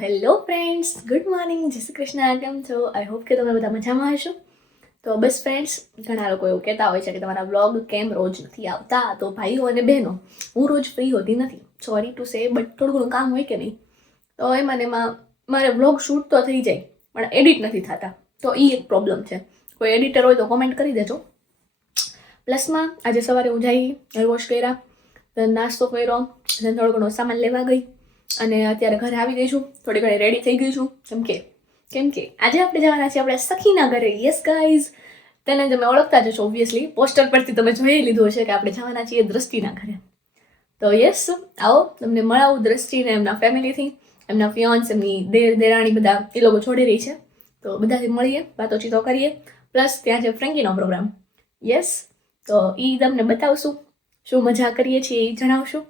Hello friends, good morning, જય શ્રી કૃષ્ણ. કેમ છો? આઈ હોપ કે તમે બધા મજામાં હશો. તો બસ ફ્રેન્ડ્સ, ઘણા લોકો એવું કહેતા હોય છે કે તમારા વ્લોગ કેમ રોજ નથી આવતા. તો ભાઈઓ અને બહેનો, હું રોજ ફ્રી હોતી નથી, સોરી ટુ સે, બટ થોડું ઘણું કામ હોય કે નહીં, તો એમાં મારે વ્લોગ શૂટ તો થઈ જાય પણ એડિટ નથી થતા. તો એ એક પ્રોબ્લેમ છે. કોઈ એડિટર હોય તો કોમેન્ટ કરી દેજો. પ્લસમાં આજે સવારે હું જઈ હેર વોશ કર્યા, નાસ્તો કર્યો, થોડો ઘણો સામાન લેવા ગઈ અને અત્યારે ઘરે આવી ગઈ છું. થોડી ઘણી રેડી થઈ ગઈ છું કેમ કે આજે આપણે જવાના છીએ આપણે સખીના ઘરે. યસ ગાઈઝ, તેને તમે ઓળખતા જ છો ઓબ્વિયસલી, પોસ્ટર પરથી તમે જોઈ લીધું હશે કે આપણે જવાના છીએ દ્રષ્ટિના ઘરે. તો યસ, આવો તમને મળાવું દ્રષ્ટિને એમના ફેમિલીથી, એમના ફિયોન્સ, એમની દેરાણી, બધા એ લોકો જોડી રહી છે. તો બધાથી મળીએ, વાતોચીતો કરીએ. પ્લસ ત્યાં છે ફ્રેન્કીનો પ્રોગ્રામ. યસ, તો એ તમને બતાવશું, શું મજા કરીએ છીએ એ જણાવશું.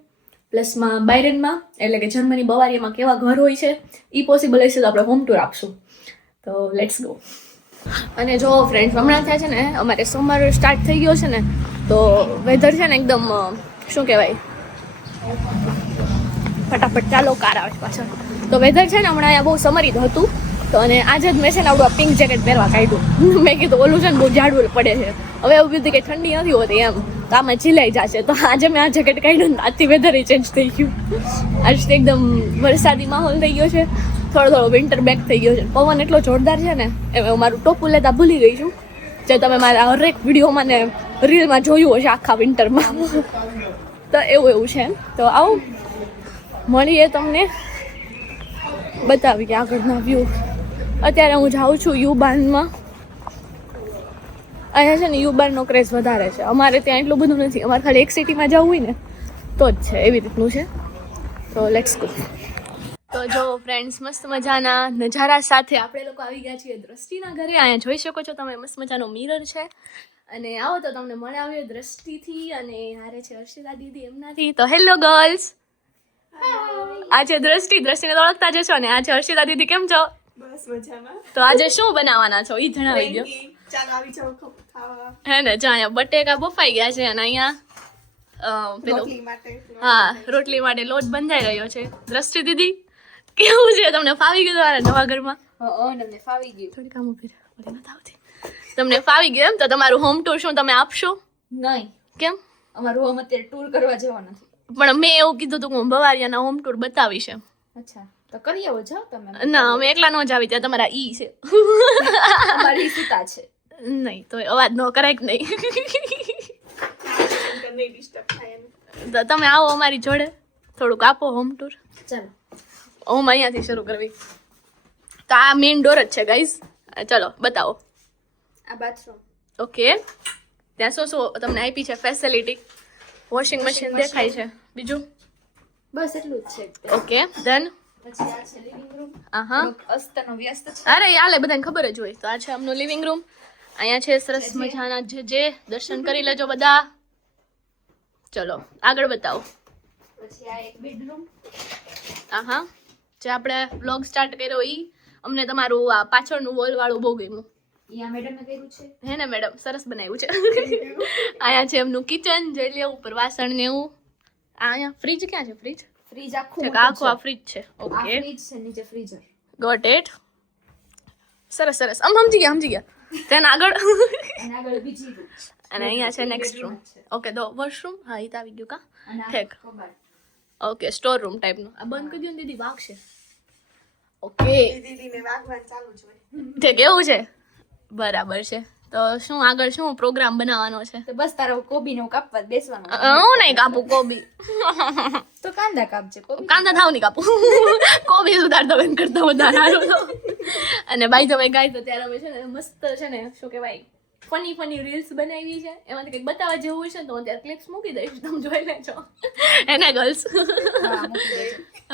પ્લસમાં બાયરનમાં એટલે કે જર્મની બવારિયામાં કેવા ઘર હોય છે એ પોસિબલ હશે તો આપણે હોમ ટૂર આપશું. તો લેટ્સ ગો. અને જો ફ્રેન્ડ્સ, હમણાં થયા છે ને અમારે સમર સ્ટાર્ટ થઈ ગયો છે ને, તો વેધર છે ને એકદમ શું કહેવાય, ફટાફટ ચાલો કાર આવે પાછળ. તો વેધર છે ને હમણાં અહીંયા બહુ સમરી હતું. તો અને આજે જ મેં છે ને આવડું પિંક જેકેટ પહેરવા કાઢ્યું. મેં કીધું ઓલું છે ને બહુ જાડું પડે છે, હવે એવું કીધું કે ઠંડી નથી હોતી એમ, તો આમાં ઝીલાઈ જશે. તો આજે મેં આ જેકેટ કાઢ્યું ને આજથી વેધર ચેન્જ થઈ ગયું. આજથી એકદમ વરસાદી માહોલ થઈ ગયો છે, થોડો વિન્ટર બેક થઈ ગયો છે. પવન એટલો જોરદાર છે ને, એ મારું ટોપું લેતા ભૂલી ગઈ છું, જે તમે મારા હરેક વિડીયોમાં ને રીલમાં જોયું હશે આખા વિન્ટરમાં. તો એવું છે. તો આવું મળીએ, તમને બતાવી કે આગળના વ્યૂ. અત્યારે હું જાઉં છું યુબાનમાં. અહીંયા છે ને યુબાનનો ક્રેઝ વધારે છે, અમારે ત્યાં એટલું બધું નથી. અમારે ખાલી એક સિટીમાં જવું હોય ને તો જ છે, એવી રીતનું છે. તો લેટ્સ ગો. તો જો ફ્રેન્ડ્સ, મસ્ત મજાના નજારા સાથે આપણે લોકો આવી ગયા છીએ દ્રષ્ટિના ઘરે. અહીંયા જોઈ શકો છો તમે, મસ્ત મજાનો મિરર છે. અને આવો તો તમને મળાવીએ દ્રષ્ટિથી, અને હારે છે હર્ષિતા દીદી એમનાથી. તો હેલો ગર્લ્સ, આ છે દ્રષ્ટિને તો ઓળખતા જશો ને. આ છે હર્ષિતા દીદી. કેમ છો? બસ મજામાં. તો આજે શું બનાવવાના છો એ જણાવી દો. ચાલો આવી જાઓ ખાવા. હે ને, જો અહીંયા બટેકા બફાઈ ગયા છે અને અહીંયા પેલો રોટલી માટે રોટલી માટે લોટ બંધાઈ રહ્યો છે. દ્રષ્ટિ દીદી, કેવું છે? તમને ફાવી ગયું તમારા નવા ઘરમાં? તમને ફાવી ગયું? થોડી કામ ઉભી રહે, નથી આવતી. તમને ફાવી ગયું એમ? તો તમારું હોમ ટૂર શું તમે આપશો? નહીં. કેમ? અમારું હોમ અત્યારે ટૂર કરવા જવા નથી. પણ મેં એવું કીધું હતું કે હું બવારિયાના હોમ ટૂર બતાવીશ એમ. અચ્છા, તો કરી આવો, જાઓ તમે. ના, અમે એકલા ન જ આવી, ત્યાં તમારા ઈ છે. અમારી સીતા છે. નહીં તો અવાજ ન કરાય કે નહીં. તો તમે આવો અમારી જોડે, થોડુંક આપો હોમ ટૂર. ચાલો, હોમ અહીંયાથી શરૂ કરવી. તો આ મેઇન ડોર જ છે ગાઈઝ. ચલો બતાવો. આ બાથરૂમ. ઓકે, ત્યાં શું તમને આપી છે ફેસિલિટી? વોશિંગ મશીન દેખાય છે. બીજું બસ એટલું જ છે. ઓકે, ધન પછી આ છે લિવિંગ રૂમ. આહા, અસ્તનો વ્યસ્ત છે. અરે યાલે બધાને ખબર જ હોય. તો આ છે આમનું લિવિંગ રૂમ. અહીંયા છે સરસ મજાના જે દર્શન કરી લેજો બધા. ચલો આગળ બતાવો. પછી આ એક બેડરૂમ. આહા, જે આપણે વ્લોગ સ્ટાર્ટ કર્યો ઈ. અમને તમારું આ પાછળનું વોલ વાળું બહુ ગમ્યું. અહીંયા મેડમે કર્યું છે. હે ને મેડમ, સરસ બનાવ્યું છે. અહીંયા છે એમનું કિચન, જોઈ લે ઉપર વાસણ ને એવું. અહીંયા ફ્રીજ ક્યાં છે? ફ્રીજ આખું આખું આ ફ્રીજ છે. ઓકે, ફ્રીજ છે, નીચે ફ્રીઝર. Got it. સરસ. આમ સમજી ગયા. તેને આગળ અને આગળ બીજી રૂમ. અને અહીંયા છે નેક્સ્ટ રૂમ. ઓકે, તો વોશરૂમ. હા, એ તો આવી ગયું કા. અને આ ઠીક. કબાટ. ઓકે, સ્ટોર રૂમ ટાઈપનું. આ બંધ કરી દો ને દીદી, વાગશે. ઓકે, દીદીને વાગવાનું ચાલુ જ હોય. ઠીક, એવું છે. બરાબર છે. તો શું આગળ શું પ્રોગ્રામ બનાવવાનો છે? તો બસ તારો કોબીને કાપવા બેસવાનું. હું નહીં કાપું કોબી. તો કાંદા કાપજે. કોબી કાંદા થાવ નહીં કાપું. કોબી સુધારતો બેન કરતા વધારે સારું. અને બાય ધ વે ગાઈસ, તો ત્યારે અમે છે ને મસ્ત છે ને શું કહેવાય, ફની રીલ્સ બનાવી છે. એમાંથી કંઈક બતાવવા જેવું છે ને તો હું ત્યારે ક્લિપ્સ મૂકી દઈશ, તમે જોઈ લેજો. એને ગર્લ્સ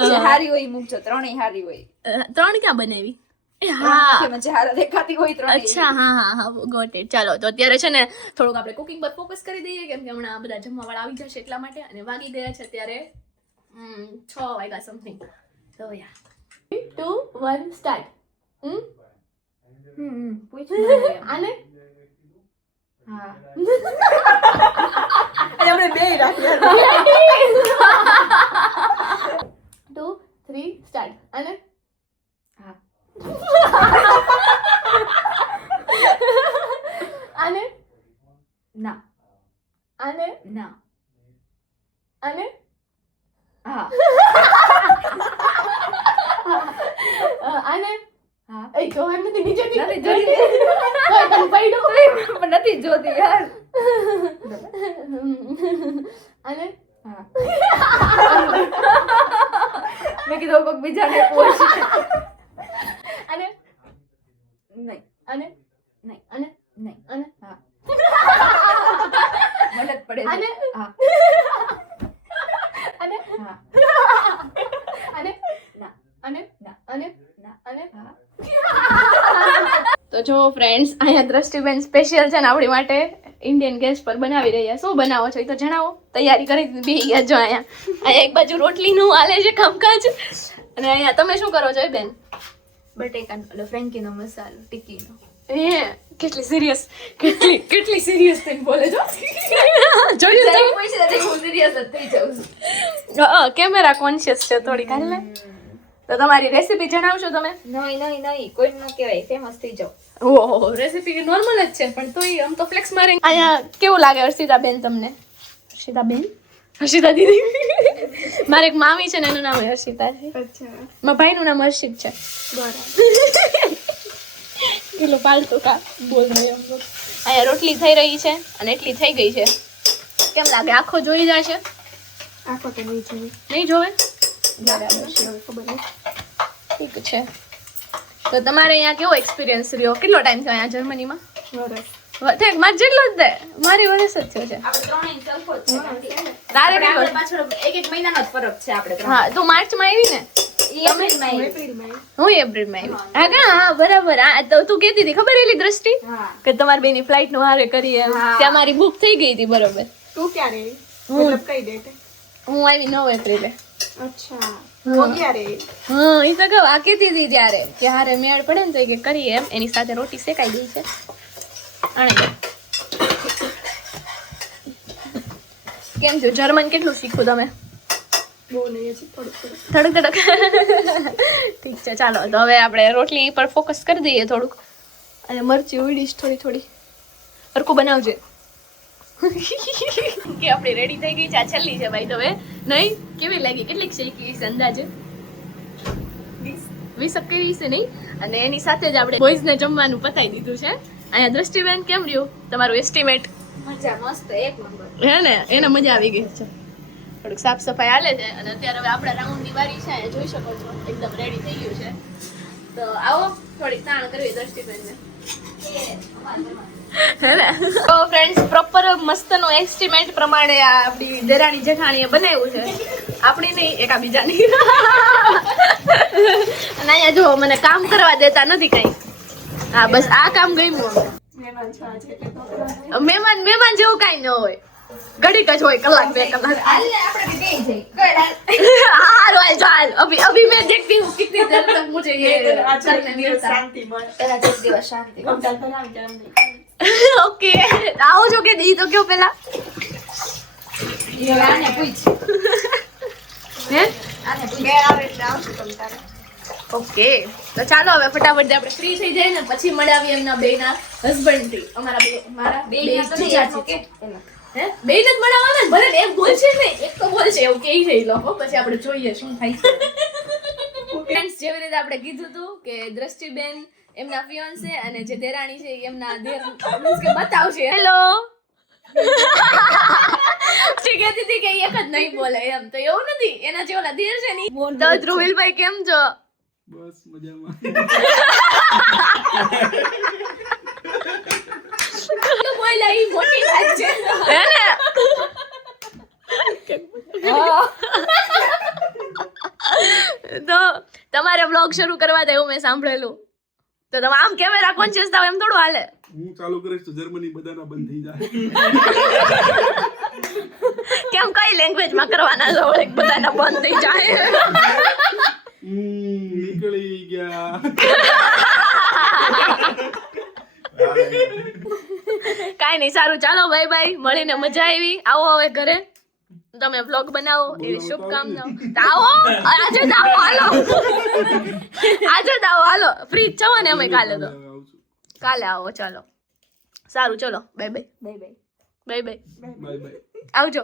જે હારી હોય ઈ મૂકજો. ત્રણેય હારી હોય. 3 ક્યાં બનાવી? એ હા, જે હારા દેખાતી હોય ત્રણેય. અચ્છા, હા, ગોટ ઇટ. ચાલો, તો અત્યારે છે ને થોડુંક આપણે કુકિંગ પર ફોકસ કરી દઈએ, કેમ કે હમણાં બધા જમવાવાળા આવી જશે એટલા માટે. અને વાગી ગયા છે અત્યારે 6 વાગ્યા સમથિંગ. તો યા 2 1 સ્ટાર્ટ. પૂછ આને હા. અને આપણે બે રાખ્યા. 2 3 સ્ટાર્ટ. અને આને ના આને ના આને હા આને હા એ જોવાનું નથી નીચેથી નથી જોતી. તોય તને પડ્યું. પણ નથી જોતી યાર. આને હા મેં કીધું કોઈક બીજાને પૂછ. આને નહીં આને નહીં આને નહીં આને હા મને જ પડે છે. આને હા આને હા આને ના આને ના આને ના આને હા તો જો ફ્રેન્ડ્સ અહીંયા દ્રષ્ટિબેન સ્પેશિયલ છે ને આપણી માટે ઇન્ડિયન ગેસ પર બનાવી રહ્યા. શું બનાવો છો એ તો જણાવો. તૈયારી કરી દીધી બેહી ગયા જો અહીંયા એક બાજુ રોટલીનું હાલે છે કામકાજ અને અહીંયા તમે શું કરો છો એ બેન? બટેકાનો ઓલો ફ્રેન્કીનો મસાલો ટીકીનો. એ કેટલી સિરિયસ કેટલી સિરિયસ થઈને બોલે છો. જોયું જરી તમે? પૂછે તો હું સિરિયસ જ થઈ જાઉં છું. કેમેરા કોન્શિયસ છે થોડી કાલે ને. તો તમારી રેસીપી જણાવશો તમે? નહીં કોઈ ન કહેવાય ફેમસ થઈ જાવ. ઓહો રેસીપી નોર્મલ જ છે પણ તોય આમ તો ફ્લેક્સ મારે. અહીંયા કેવું લાગે હર્ષિતાબેન તમને? હર્ષિતાબેન? હર્ષિતા દીદી મારે એક મામી છે ને એનું નામ હર્ષિતા છે. અચ્છા મારા ભાઈનું નામ હર્ષિત છે. બરાબર. પેલો પાલતુ કા બોલ રહ્યો એમ લોગ. અહીંયા રોટલી થઈ રહી છે અને એટલી થઈ ગઈ છે. કેમ લાગે આખો જોઈ જશે? આખો તો નહીં જોઈ. નહીં જોવે? બરાબર છે હવે ખબર નહીં. ઠીક છે. તો તમારે અહીંયા કેવો એક્સપિરિયન્સ રહ્યો? કેટલો ટાઈમ થયો અહીંયા જર્મનીમાં? વરસ. ઠીક મારે જેટલો જ દે મારી વર્ષ જ થયો છે. આપણે ત્રણેય સરખો જ છે. તારે આપણે કેટલો? પાછળ એક મહિનાનો જ ફરક છે આપણે ત્રણ. હા તું માર્ચમાં આવી ને? ઈ એપ્રિલમાં આવી. હું એપ્રિલમાં આવી. હા કા હા બરાબર. હા તો તું કહેતી હતી ખબર એલી દ્રષ્ટિ હા કે તમારી બેની ફ્લાઇટ નું હારે કરીએ એમ. હા. ત્યાં મારી બુક થઈ ગઈ હતી બરોબર. તું ક્યારે આવી? હું મતલબ કઈ ડેટે? હું આવી 9 એપ્રિલે. અચ્છા હું ક્યારે આવી? હા એ તો કહું આ કહેતી હતી ત્યારે કે હારે મેળ પડે ને તો એ કે કરીએ એમ. એની સાથે રોટી શેકાઈ ગઈ છે. આણે લે. કેમ છો જર્મન કેટલું શીખવું તમે? બહુ નહીં હજી થોડુંક થોડુંક ઠીક છે ચાલો તો હવે આપણે રોટલી પર ફોકસ કરી દઈએ થોડુંક. અને મરચી ઉડીશ થોડી હરખું બનાવજે. કે આપણી રેડી થઈ ગઈ છે. આ છેલ્લી છે ભાઈ. તો હવે નહીં કેવી લાગી? કેટલીક શેકી છે અંદાજે? 20 કરી છે નહીં. અને એની સાથે જ આપણે બોયઝને જમવાનું પતાવી દીધું છે. અહીંયા દ્રષ્ટિબેન કેમ રહ્યું તમારું એસ્ટિમેટ? મજા મસ્ત એક નંબર. હે ને એને મજા આવી ગઈ છે. થોડીક સાફ સફાઈ હાલે છે અને અત્યારે હવે આપણે રાઉન્ડની વારી છે અહીંયા જોઈ શકો છો એકદમ રેડી થઈ ગયું છે. તો આવો થોડીક તાણ કરવી દ્રષ્ટિબેનને. હે ને? તો ફ્રેન્ડ્સ પ્રોપર મસ્તનું એસ્ટિમેટ પ્રમાણે આ આપણી દેરાણી જેઠાણીએ બનાવ્યું છે. આપણી નહીં એકા બીજાની. અને અહીંયા જો મને કામ કરવા દેતા નથી કઈ. હા બસ આ કામ ગમ્યું અમને. મહેમાન છે આજે એટલે તો મહેમાન જેવું કાંઈ ન હોય. ઘડીક જ હોય કલાક 2 કલાક. હાલ ને આપણે બે જઈ. हाल हाल चाल अभी मैं देखती हूँ कितनी देर तक मुझे ये આજે करने मिलता है. શાંતિ મળે. પેલા એક દિવસ શાંતિ. કંટાળ તો ના આવે એમ નહીં. ओके आओ जो के दी तो क्यों पहला ઈ હવે આને પૂછ. हैं આને પૂછ. બે આવે એટલે આવશે કંટાળ. ओके तो ચાલો હવે ફટાફટ આપણે ફ્રી થઈ જાય ને પછી મળાવી એમના બેના હસબન્ડ થી મારા બે બેયના તો નહીં, ચાચી ઓકે? છે. હે બેને જ મળાવવાના ને ભલે ને એક બોલ છે ને એક તો બોલ છે એવું કહી છે ઈ લોકો પછી આપણે જોઈએ શું થાય છે. ફ્રેન્ડ્સ જેવી રીતે આપણે કીધું હતું કે દ્રષ્ટિબેન એમના ફિયોન્સે અને જે દેરાણી છે ઈ એમના દેર મીન્સ કે બતાવશે. હેલો ઠીક હતી કે ઈ એક જ નહીં બોલે એમ તો એવું નથી એના જે ઓલા દેર છે ને ઈ. તો ધ્રુવિલભાઈ કેમ છો? બસ મજામાં. તો બોલ્યા ઈ મોટી વાત છે હે ને? તો તમારે વ્લોગ શરૂ કરવા દે એવું મેં સાંભળેલું. તો તમે આમ કેમેરા કોન્શિયસ થાવ એમ થોડું હાલે. હું ચાલુ કરીશ તો જર્મની બધાના બંધ થઈ જાય. કેમ કઈ લેંગ્વેજમાં કરવાના છો એક બધાના બંધ થઈ જાય? નીકળી ગયા. કાઈ નહીં સારું ચાલો બાય બાય મળીને મજા આવી. આવો હવે ઘરે તમે વ્લોગ બનાવો એવી શુભકામનાઓ. તો આવો આજે જ આવો હાલો આજે જ આવો હાલો ફ્રી જ છો ને અમે કાલે તો કાલે આવો ચાલો સારું ચલો bye bye bye bye bye bye bye bye આવજો